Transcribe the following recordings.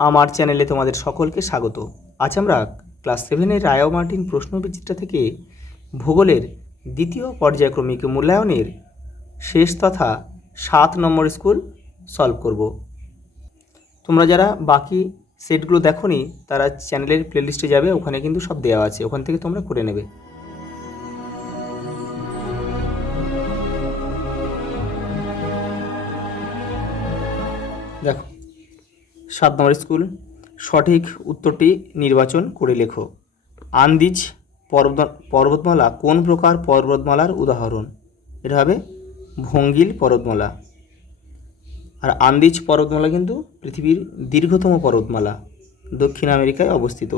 আমার চ্যানেলে তোমাদের সকলকে স্বাগত। আজ আমরা ক্লাস 7-এর রায় মার্টিন প্রশ্নবিচিত্রা থেকে ভূগোলের দ্বিতীয় পর্যায়ক্রমিক মূল্যায়নের শেষ তথা 7 নম্বর স্কুল সলভ করব। তোমরা যারা বাকি সেটগুলো দেখোনি তারা চ্যানেলের প্লেলিস্টে যাবে, ওখানে কিন্তু সব দেওয়া আছে, ওখান থেকে তোমরা করে নেবে। দেখো 7 নম্বর স্কুল, সঠিক উত্তরটি নির্বাচন করে লেখো। আন্দিজ পর্বতমালা কোন প্রকার পর্বতমালার উদাহরণ? এটা হবে ভঙ্গিল পর্বতমালা। আর আন্দিজ পর্বতমালা কিন্তু পৃথিবীর দীর্ঘতম পর্বতমালা, দক্ষিণ আমেরিকায় অবস্থিত।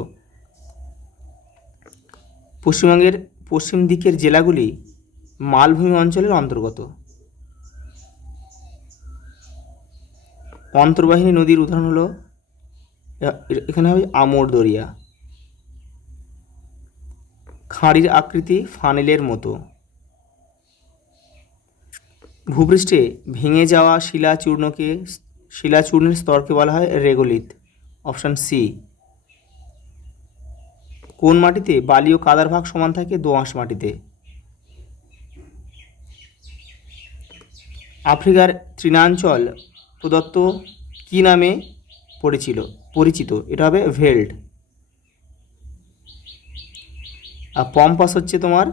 পশ্চিমবঙ্গের পশ্চিম দিকের জেলাগুলি মালভূমি অঞ্চলের অন্তর্গত। অন্তর্বাহিনী নদীর উদাহরণ হলো, এখানে হবে আমর দরিয়া। খাঁড়ির আকৃতি ফানেলের মতো। ভূপৃষ্ঠে ভেঙে যাওয়া শিলাচূর্ণের স্তরকে বলা হয় রেগোলিথ। Option C. কোন মাটিতে বালি ও কাদার ভাগ সমান থাকে? দোআঁশ মাটিতে। আফ্রিকার তৃণাঞ্চল প্রদত্ত কি নামে পরিচিত? এটা হবে ভেল্ড। আর পম্পাস হচ্ছে তোমার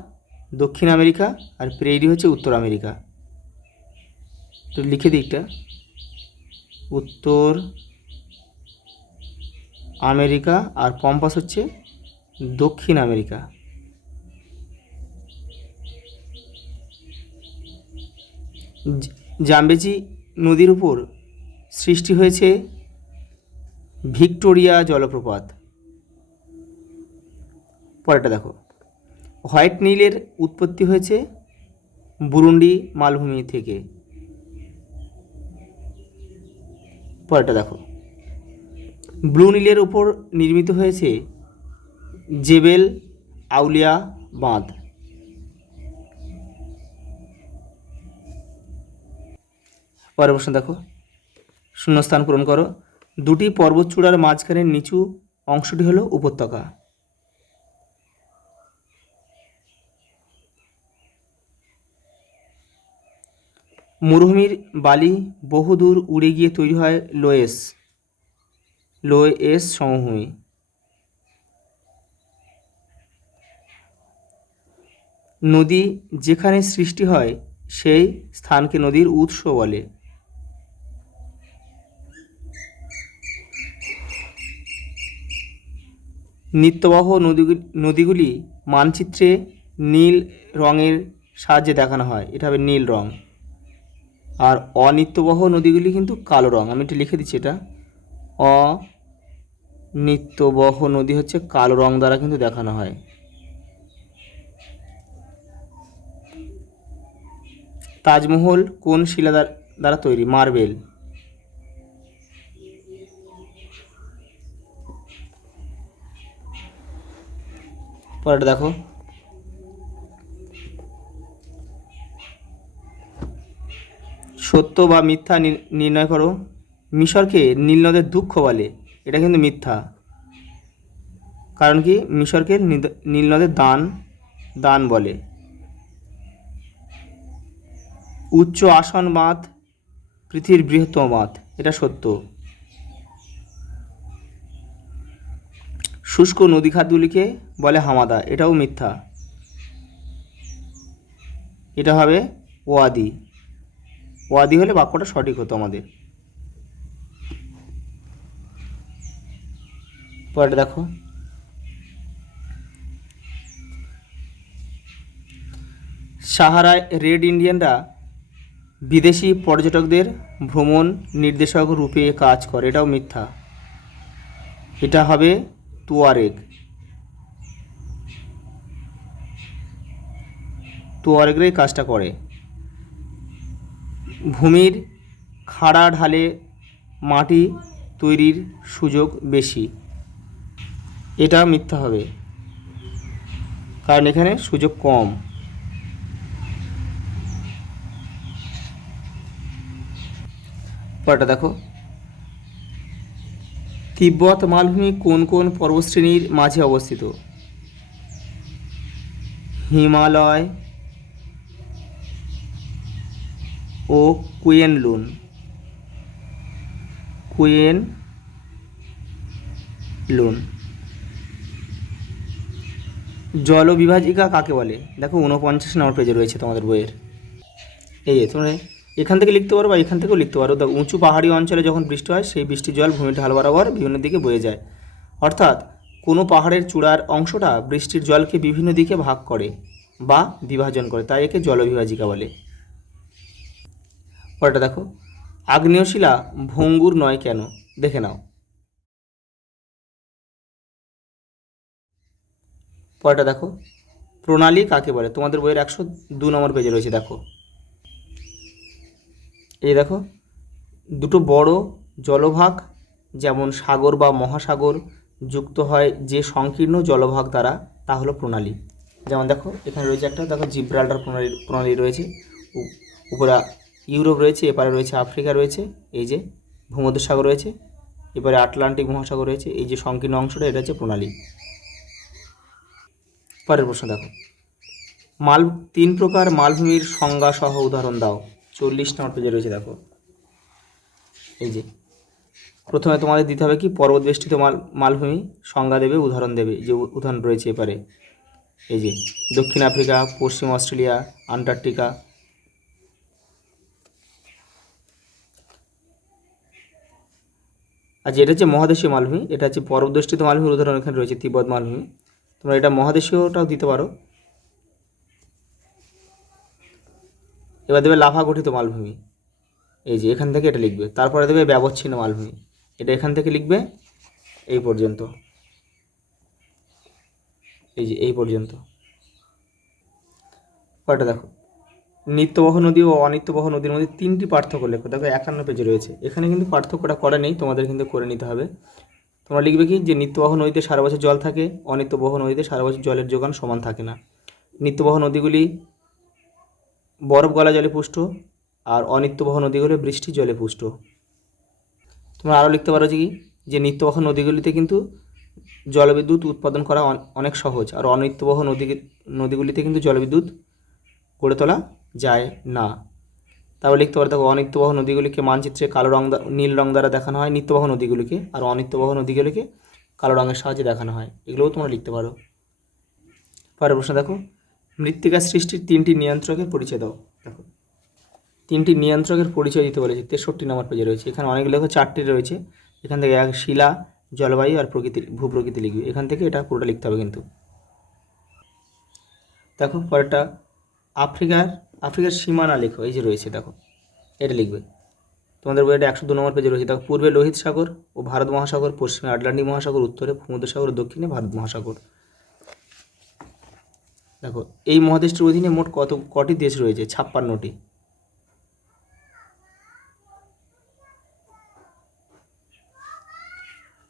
দক্ষিণ আমেরিকা, আর প্রেরি হচ্ছে উত্তর আমেরিকা। তো লিখে দিই, একটা উত্তর আমেরিকা আর পম্পাস হচ্ছে দক্ষিণ আমেরিকা। জাম্বেজি নদীর উপর সৃষ্টি হয়েছে ভিক্টোরিয়া জলপ্রপাত। পরেরটা দেখো, হোয়াইট নীলের উৎপত্তি হয়েছে বুরুন্ডি মালভূমি থেকে। পরেরটা দেখো, ব্লু নীলের উপর নির্মিত হয়েছে জেবেল আউলিয়া বাঁধ। পরের প্রশ্ন দেখো, শূন্যস্থান পূরণ করো। দুটি পর্বতচূড়ার মাঝখানের নিচু অংশটি হলো উপত্যকা। মরুভূমির বালি বহুদূর উড়ে গিয়ে তৈরি হয় লোয়েস সমভূমি। নদী যেখানে সৃষ্টি হয় সেই স্থানকে নদীর উৎস বলে। নিত্যবাহ নদীগুলি মানচিত্রে নীল রঙের সাহায্যে দেখানো হয়, এটা হবে নীল রং। আর অনিত্যবহ নদীগুলি কিন্তু কালো রং। আমি একটু লিখে দিচ্ছি, এটা অনিত্যবহ নদী হচ্ছে কালো রং দ্বারা কিন্তু দেখানো হয়। তাজমহল কোন শিলা দ্বারা তৈরি? মার্বেল। পরেরটা দেখো, সত্য বা মিথ্যা নির্ণয় করো। মিশরকে নীলনদের দুঃখ বলে, এটা কিন্তু মিথ্যা। কারণ কি? মিশরকে নীলনদের দান বলে। উচ্চ আসন বাঁধ পৃথিবীর বৃহত্তম বাঁধ, এটা সত্য। শুষ্ক নদী খাতগুলিকে বলে হামাদা, এটাও মিথ্যা। এটা হবে ওয়াদি হলে বাক্যটা সঠিক হতো আমাদের। পরে দেখো, সাহারায় রেড ইন্ডিয়ানরা বিদেশি পর্যটকদের ভ্রমণ নির্দেশক রূপে কাজ করে, এটাও মিথ্যা। এটা হবে তুয়ারেগরাই কাজটা করে। ভূমির খাড়া ঢালে মাটি তৈরির সুযোগ বেশি, এটা মিথ্যা হবে, কারণ এখানে সুযোগ কম। পরেরটা দেখো, তিব্বত মালভূমি কোন কোন পর্বতশ্রেণীর মাঝে অবস্থিত? হিমালয় ও কুয়েনলুন। জলবিভাজিকা কাকে বলে? দেখো 49 নম্বর পেজে রয়েছে তোমাদের বইয়ের। এই যে তোমরা এখান থেকে লিখতে পারো বা এখান থেকেও লিখতে পারো। দেখো, উঁচু পাহাড়ি অঞ্চলে যখন বৃষ্টি হয় সেই বৃষ্টির জল ভূমির ঢাল বরাবর বিভিন্ন দিকে বয়ে যায়। অর্থাৎ কোনো পাহাড়ের চূড়ার অংশটা বৃষ্টির জলকে বিভিন্ন দিকে ভাগ করে বা বিভাজন করে, তাই একে জলবিভাজিকা বলে। পরেরটা দেখো, আগ্নেয় শিলা ভঙ্গুর নয় কেন? দেখে নাও। পরেরটা দেখো, প্রণালী কাকে বলে? তোমাদের বইয়ের 102 নম্বর পেজে রয়েছে। দেখো, এই দেখো, দুটো বড় জলভাগ যেমন সাগর বা মহাসাগর যুক্ত হয় যে সংকীর্ণ জলভাগ দ্বারা, তা হলো প্রণালী। যেমন দেখো, এখানে রয়েছে একটা, দেখো, জিব্রাল্টার প্রণালী রয়েছে, উপরে ইউরোপ রয়েছে, এপারে রয়েছে আফ্রিকা রয়েছে, এই যে ভূমধ্যসাগর রয়েছে, এবারে আটলান্টিক মহাসাগর রয়েছে, এই যে সংকীর্ণ অংশটা এটা হচ্ছে প্রণালী। পরের প্রশ্ন দেখো, 3 প্রকার মালভূমির সংজ্ঞা সহ উদাহরণ দাও। 40 নম্বর পেজে রয়েছে। দেখো, এই যে প্রথমে তোমাদের দিতে হবে কি, পর্বত বেষ্টিত মালভূমি সংজ্ঞা দেবে, উদাহরণ দেবে। যে উদাহরণ রয়েছে এপারে, এই যে দক্ষিণ আফ্রিকা, পশ্চিম অস্ট্রেলিয়া, আন্টার্কটিকা। আর যেটা হচ্ছে মহাদেশীয় মালভূমি, এটা হচ্ছে পর্বতবেষ্টিত মালভূমির উদাহরণ এখানে রয়েছে তিব্বত মালভূমি। তোমরা এটা মহাদেশীয়টাও দিতে পারো। এবার দেবে লাভা গঠিত মালভূমি, এই যে এখান থেকে এটা লিখবে। তারপরে দেবে ব্যবচ্ছিন্ন মালভূমি, এটা এখান থেকে লিখবে এই পর্যন্ত, এই যে এই পর্যন্ত। পরেরটা দেখো, নিত্যবহ নদী ও অনিত্যবহ নদীর মধ্যে 3টি পার্থক্য লেখো। দেখো 51 পেজে রয়েছে। এখানে কিন্তু পার্থক্যটা করা নেই, তোমাদের কিন্তু করে নিতে হবে। তোমরা লিখবে কি, যে নিত্যবহ নদীতে সারা বছর জল থাকে, অনিত্যবহ নদীতে সারা বছর জলের যোগান সমান থাকে না। নিত্যবহ নদীগুলি বরফ গলা জলে পুষ্ট, আর অনিত্যবহ নদীগুলি বৃষ্টির জলে পুষ্ট। তোমরা আরও লিখতে পারো যে নিত্যবহ নদীগুলিতে কিন্তু জলবিদ্যুৎ উৎপাদন করা অনেক সহজ, আর অনিত্যবহ নদীগুলিতে কিন্তু জলবিদ্যুৎ গড়ে তোলা যায় না। তারপর লিখতে পারো, দেখো, অনিত্যবহ নদীগুলিকে মানচিত্রে কালো রং নীল রং দ্বারা দেখানো হয় নিত্যবহ নদীগুলিকে, আর অনিত্যবহ নদীগুলিকে কালো রঙের সাহায্যে দেখানো হয়। এগুলোও তোমরা লিখতে পারো। পরের প্রশ্ন দেখো, মৃত্তিকা সৃষ্টির 3টি নিয়ন্ত্রকের পরিচয় দাও। দেখো, 3টি নিয়ন্ত্রকের পরিচয় দিতে বলেছে, 63 নম্বর পেজে রয়েছে। এখানে অনেক লেখো, 4টি রয়েছে। এখান থেকে শিলা, জলবায়ু আর ভূপ্রকৃতি লিখবে। এখান থেকে এটা পুরোটা লিখতে হবে কিন্তু। দেখো, পরেরটা, আফ্রিকার সীমানা লেখো, এই যে রয়েছে, দেখো, এটা লিখবে। তোমাদের বইটা 102 নম্বর পেজে রয়েছে। দেখো, পূর্বে লোহিত সাগর ও ভারত মহাসাগর, পশ্চিমে আটলান্টিক মহাসাগর, উত্তরে ভূমধ্যসাগর, দক্ষিণে ভারত মহাসাগর। দেখো, এই মহাদেশটির অধীনে মোট কটি দেশ রয়েছে? 56টি।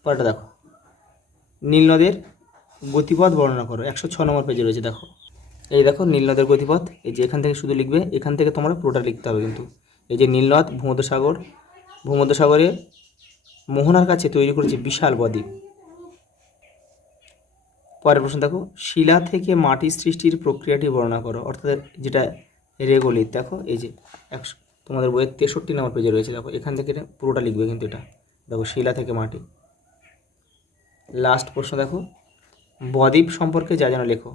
পরেরটা দেখো, নীল নদের গতিপথ বর্ণনা করো। 106 নম্বর পেজে রয়েছে। দেখো, এই দেখো নীল নদের গতিপথ, এই যে এখান থেকে শুধু লিখবে, এখান থেকে তোমরা পুরোটা লিখতে হবে কিন্তু। এই যে নীল নদ ভূমধ্যসাগরে মোহনার কাছে তৈরি করেছে বিশাল বদ্বীপ। পরের প্রশ্ন দেখো, শিলা থেকে মাটি সৃষ্টির প্রক্রিয়াটি বর্ণনা করো, অর্থাৎ যেটা রেগোলিথ। দেখো, এই যে তোমাদের বইয়ের 63 নম্বর পেজে রয়েছে। দেখো, এখান থেকে পুরোটা লিখবে কিন্তু এটা। দেখো, শিলা থেকে মাটি। লাস্ট প্রশ্ন দেখো, বদ্বীপ সম্পর্কে যা যেন লেখো।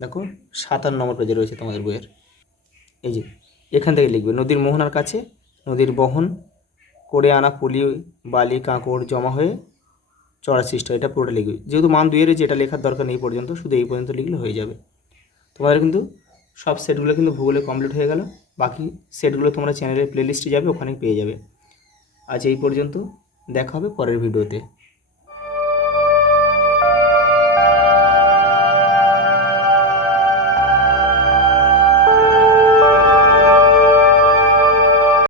দেখো, 57 নম্বর পেজে রয়েছে তোমাদের বইয়ের। এই যে এখান থেকে লিখবে, নদীর মোহনার কাছে নদীর বহন করে আনা পলি, বালি, কাঁকড় জমা হয়ে চড়া সৃষ্টি হয়। এটা পুরোটা লিখবে। যেহেতু মান 2 রয়েছে, এটা লেখার দরকার নেই পর্যন্ত, শুধু এই পর্যন্ত লিখলে হয়ে যাবে। তোমাদের কিন্তু সব সেটগুলো কিন্তু ভূগোলে কমপ্লিট হয়ে গেল। বাকি সেটগুলো তোমরা চ্যানেলের প্লেলিস্টে যাবে, ওখানে পেয়ে যাবে। আজ এই পর্যন্ত, দেখা হবে পরের ভিডিওতে।